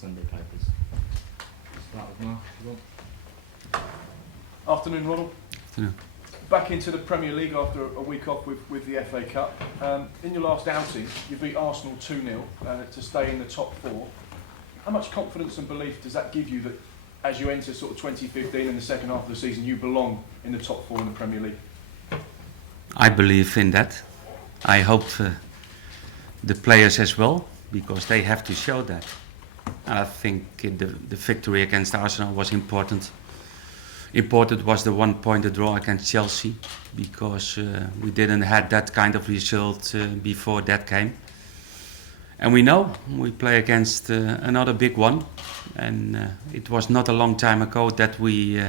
Sunday papers. Start with Mark, if you want. Afternoon, Ronald. Afternoon. Back into the Premier League after a week off with the FA Cup. In your last outing, you beat Arsenal 2-0 to stay in the top four. How much confidence and belief does that give you that as you enter sort of 2015 in the second half of the season, you belong in the top four in the Premier League? I believe in that. I hope the players as well, because they have to show that. And I think the victory against Arsenal was important. Important was the 1-point draw against Chelsea, because we didn't have that kind of result before that game. And we know we play against another big one, and it was not a long time ago that we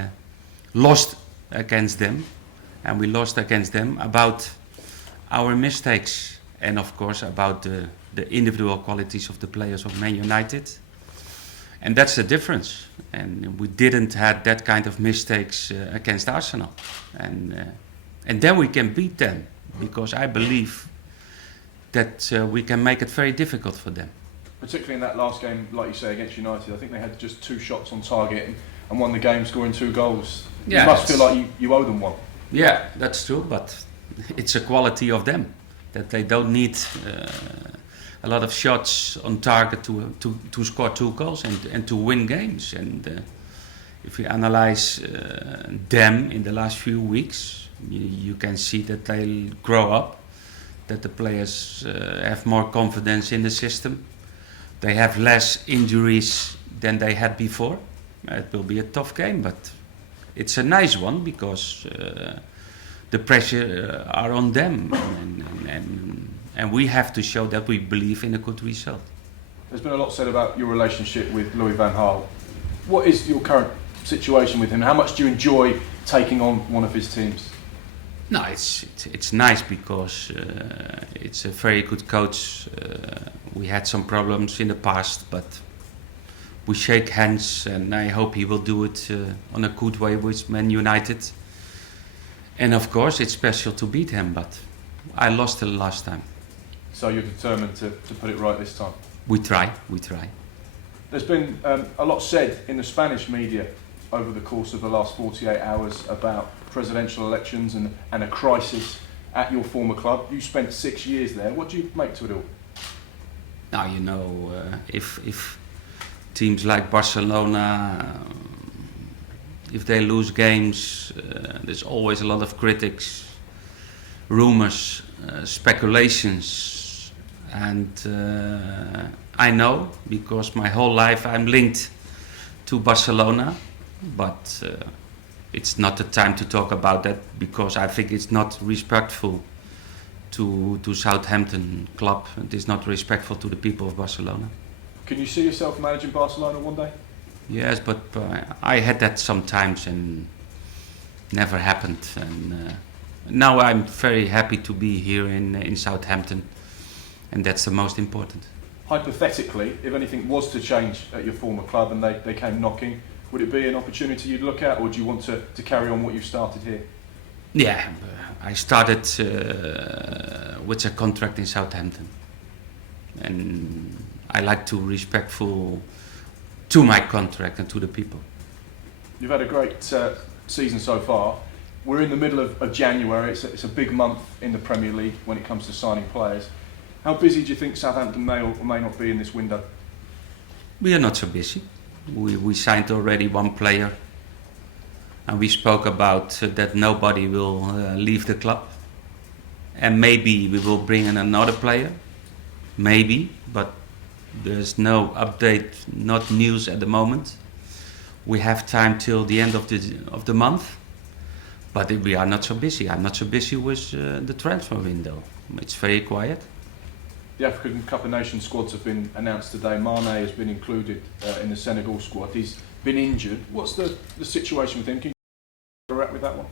lost against them, and we lost against them about our mistakes and of course about the individual qualities of the players of Man United. And that's the difference. And we didn't have that kind of mistakes against Arsenal. And then we can beat them, because I believe that we can make it very difficult for them. Particularly in that last game, like you say, against United, I think they had just 2 shots on target and won the game scoring 2 goals. Yeah, you must feel like you owe them one. Yeah, that's true, but it's a quality of them, that they don't need a lot of shots on target to score 2 goals and to win games. And if we analyze them in the last few weeks, you can see that they grow up, that the players have more confidence in the system. They have less injuries than they had before. It will be a tough game, but it's a nice one, because the pressure are on them, and we have to show that we believe in a good result. There's been a lot said about your relationship with Louis van Gaal. What is your current situation with him? How much do you enjoy taking on one of his teams? No, it's nice, because it's a very good coach. We had some problems in the past, but we shake hands, and I hope he will do it on a good way with Man United. And of course, it's special to beat him, but I lost the last time. So you're determined to put it right this time? We try. There's been a lot said in the Spanish media over the course of the last 48 hours about presidential elections and a crisis at your former club. You spent 6 years there. What do you make to it all? Now, you know, if teams like Barcelona, if they lose games, there's always a lot of critics, rumors, speculations, and I know, because my whole life I'm linked to Barcelona, but it's not the time to talk about that, because I think it's not respectful to Southampton club. It is not respectful to the people of Barcelona. Can you see yourself managing Barcelona one day? Yes, but I had that sometimes and never happened. And now I'm very happy to be here in Southampton, and that's the most important. Hypothetically, if anything was to change at your former club and they came knocking, would it be an opportunity you'd look at, or do you want to carry on what you've started here? Yeah, I started with a contract in Southampton, and I like to be respectful to my contract and to the people. You've had a great season so far. We're in the middle of January. It's a big month in the Premier League when it comes to signing players. How busy do you think Southampton may or may not be in this window? We are not so busy. We signed already 1 player, and we spoke about that nobody will leave the club, and maybe we will bring in another player, maybe, but there's no update, not news at the moment. We have time till the end of the month, but we are not so busy. I'm not so busy with the transfer window. It's very quiet. The African Cup of Nations squads have been announced today. Mané has been included in the Senegal squad. He's been injured. What's the situation with him? Can you interact with that one?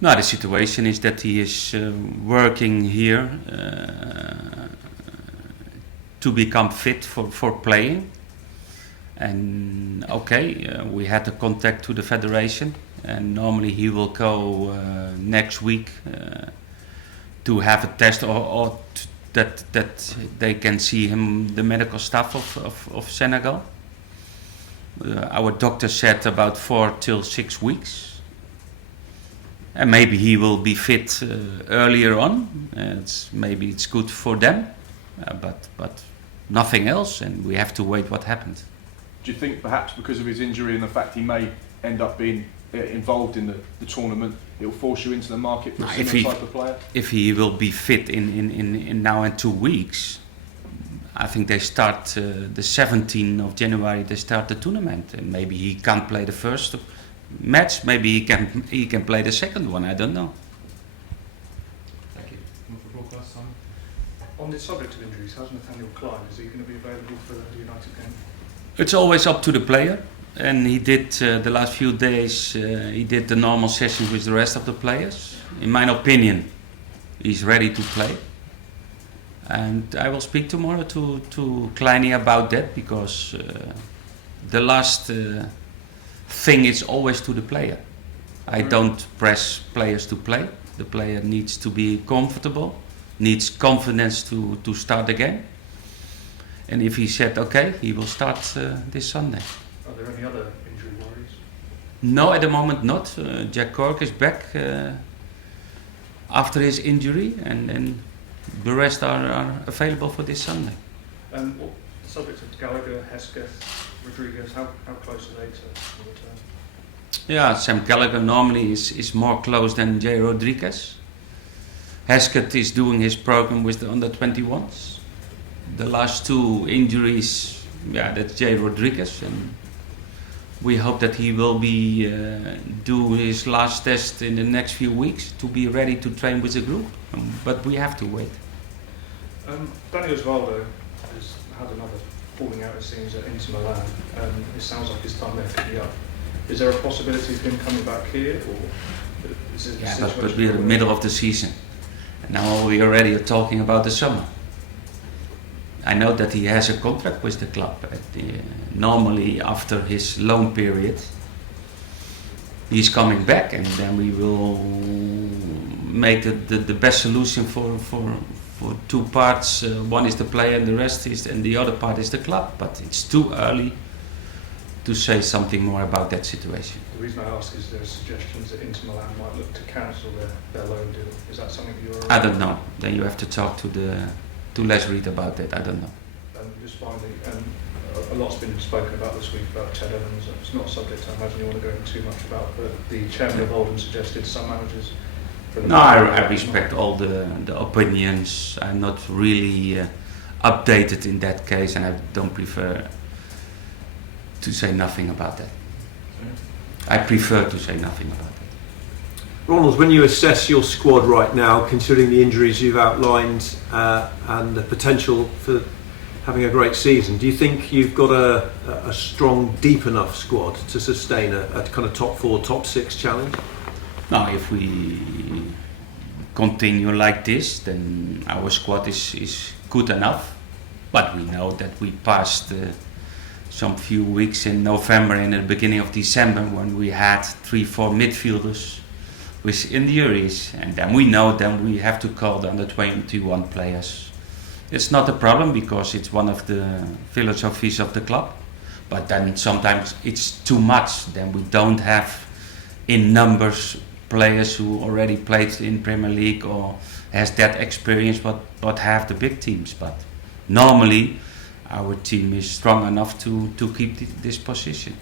No, the situation is that he is working here to become fit for playing. And we had a contact to the federation, and normally he will go next week to have a test or that they can see him, the medical staff of Senegal. Our doctor said about 4 till 6 weeks. And maybe he will be fit earlier on. Maybe it's good for them, but nothing else, and we have to wait what happens. Do you think perhaps because of his injury and the fact he may end up being involved in the tournament, it will force you into the market for a similar type of player? If he will be fit in now in 2 weeks, I think they start the 17th of January. They start the tournament, and maybe he can't play the first match. Maybe he can play the second one. I don't know. Thank you. One for broadcast, Simon. On the subject of injuries, how's Nathaniel Klein? Is he going to be available for the United game? It's always up to the player, and he did the last few days. He did the normal sessions with the rest of the players. In my opinion, he's ready to play. And I will speak tomorrow to Kleiny about that, because the last thing is always to the player. I don't press players to play. The player needs to be comfortable, needs confidence to start again. And if he said okay, he will start this Sunday. Are there any other injury worries? No, at the moment not. Jack Cork is back after his injury, and the rest are available for this Sunday. Subject of Gallagher, Hesketh, Rodriguez, how close are they to return? Yeah, Sam Gallagher normally is more close than Jay Rodriguez. Hesketh is doing his program with the under-21s. The last 2 injuries, that's Jay Rodriguez, and we hope that he will be do his last test in the next few weeks to be ready to train with the group. But we have to wait. Dani Osvaldo has had another falling out, it seems, at Inter Milan. It sounds like his time there could be up. Is there a possibility of him coming back here, or is it but we're in the middle of the season, and now we already are talking about the summer. I know that he has a contract with the club. Normally, after his loan period, he's coming back, and then we will make the best solution for 2 parts. One is the player, and the other part is the club. But it's too early to say something more about that situation. The reason I ask is there are suggestions that Inter Milan might look to cancel their loan deal. Is that something you're aware of? I don't know. Then you have to talk to Les Reed about that. I don't know. Just finally, a lot's been spoken about this week about Ted Evans. It's not a subject I imagine you want to go into too much about, but the chairman of Oldham suggested some managers. No, I respect all the opinions. I'm not really updated in that case, and I don't prefer to say nothing about that. I prefer to say nothing about that. Ronald, when you assess your squad right now, considering the injuries you've outlined and the potential for having a great season, do you think you've got a strong, deep enough squad to sustain a kind of top 4, top 6 challenge? No, if we continue like this, then our squad is good enough. But we know that we passed some few weeks in November and at the beginning of December when we had 3-4 midfielders with injuries, and then we know then we have to call the under-21 players. It's not a problem because it's one of the philosophies of the club, but then sometimes it's too much. Then we don't have in numbers players who already played in Premier League or has that experience what have the big teams. But normally our team is strong enough to keep this position.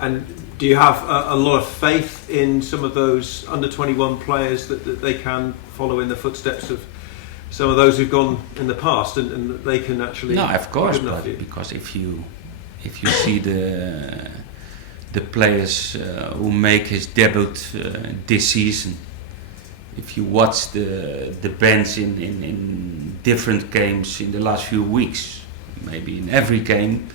And do you have a lot of faith in some of those under-21 players that they can follow in the footsteps of some of those who've gone in the past and they can actually... No, of course, but because if you see the players who make his debut this season, if you watch the bench in different games in the last few weeks, maybe in every game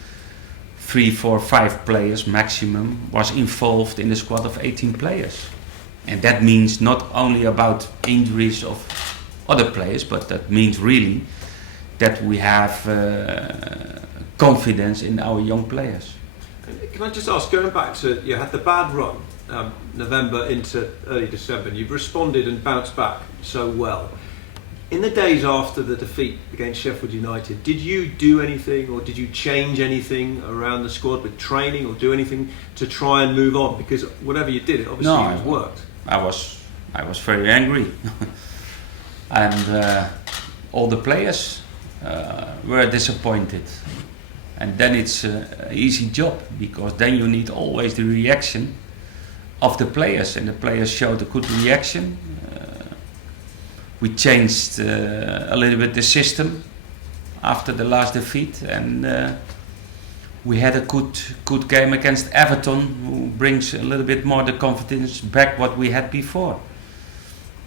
3, 4, 5 players maximum was involved in a squad of 18 players, and that means not only about injuries of other players, but that means really that we have confidence in our young players. Can I just ask, going back to, you had the bad run November into early December, and you've responded and bounced back so well. In the days after the defeat against Sheffield United, did you do anything or did you change anything around the squad with training or do anything to try and move on? Because whatever you did, it obviously has worked. I was very angry, and all the players were disappointed. And then it's an easy job, because then you need always the reaction of the players, and the players showed a good reaction. We changed a little bit the system after the last defeat, and we had a good game against Everton, who brings a little bit more the confidence back what we had before.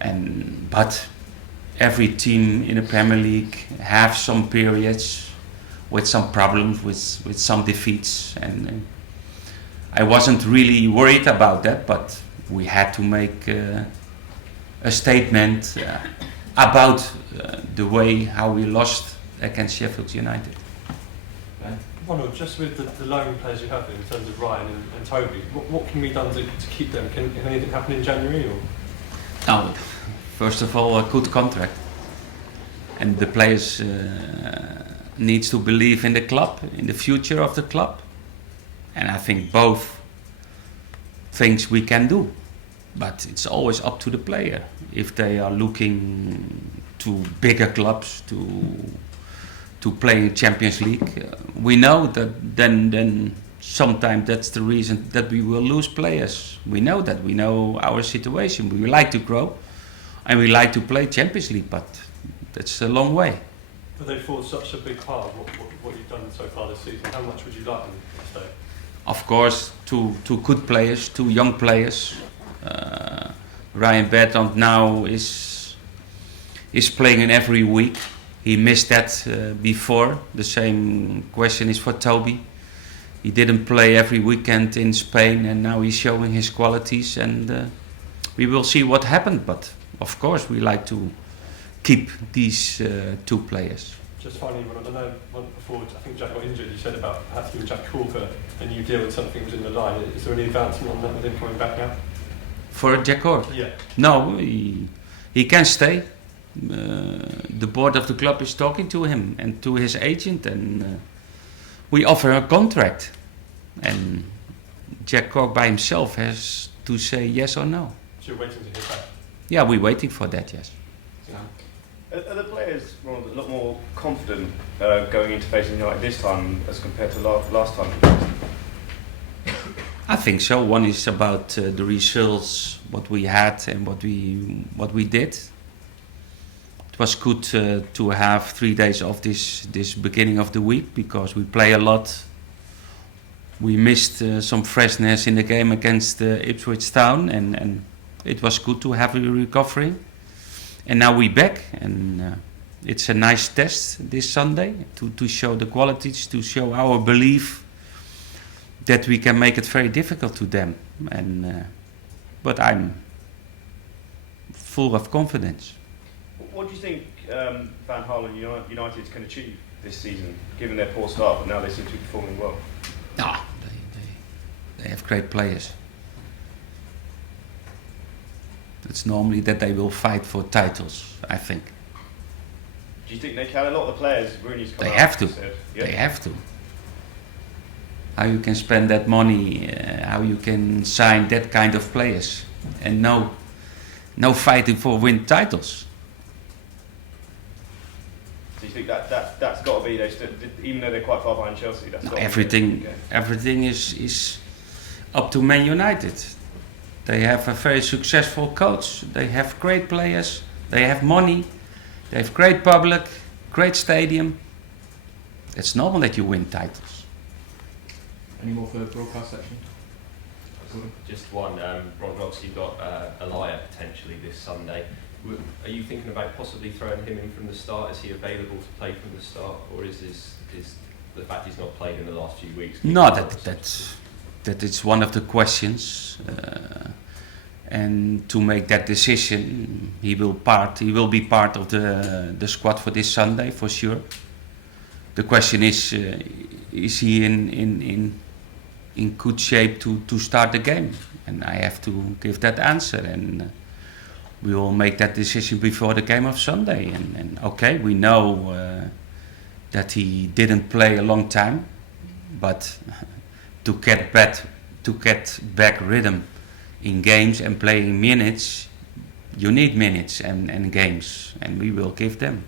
But every team in the Premier League have some periods with some problems, with some defeats, and I wasn't really worried about that, but we had to make a statement about the way how we lost against Sheffield United. Ronald, just with the loan players you have in terms of Ryan and Toby, what can be done to keep them? Can anything happen in January? Or? No, first of all, a good contract, and the players needs to believe in the club, in the future of the club, and I think both things we can do. But it's always up to the player. If they are looking to bigger clubs to play in Champions League, we know that then sometimes that's the reason that we will lose players. We know that. We know our situation. We like to grow, and we like to play Champions League, but that's a long way. But they formed such a big part of what you've done so far this season. How much would you like them to stay? Of course, two good players, two young players. Ryan Bertrand now is playing in every week. He missed that before. The same question is for Toby. He didn't play every weekend in Spain, and now he's showing his qualities, and we will see what happened. But of course we like to keep these two players. Just finally, Ronald, I know before I think Jack got injured, you said about perhaps with Jack Corker a new deal and something was in the line. Is there any advancement on that with him coming back now? For Jack Corker? Yeah. No, he can stay. The board of the club is talking to him and to his agent, and we offer a contract, and Jack Cork by himself has to say yes or no. So you're waiting to hear back? Yeah, we're waiting for that, yes. Are the players, Ronald, a lot more confident going into facing United this time as compared to last time? I think so. One is about the results, what we had and what we did. It was good to have 3 days off this beginning of the week, because we play a lot. We missed some freshness in the game against Ipswich Town, and it was good to have a recovery. And now we're back, and it's a nice test this Sunday to show the qualities, to show our belief that we can make it very difficult to them. And but I'm full of confidence. What do you think Van Gaal and United can achieve this season, given their poor start, but now they seem to be performing well? They have great players. It's normally that they will fight for titles, I think. Do you think they can? A lot of the players, Rooney's come They out have to. and said, yeah. They have to. How you can spend that money, how you can sign that kind of players, and no fighting for win titles. Do you think that's got to be, even though they're quite far behind Chelsea, that's got everything is up to Man United. They have a very successful coach. They have great players. They have money. They have great public, great stadium. It's normal that you win titles. Any more for the broadcast section? Just one. Ron, obviously you've got Elia potentially this Sunday. Are you thinking about possibly throwing him in from the start? Is he available to play from the start, or is the fact he's not played in the last few weeks? No, that is one of the questions, and to make that decision, he will be part of the squad for this Sunday for sure. The question is he in good shape to start the game? And I have to give that answer. And we will make that decision before the game of Sunday. And okay, we know that he didn't play a long time, but to get back rhythm in games and playing minutes, you need minutes and games, and we will give them.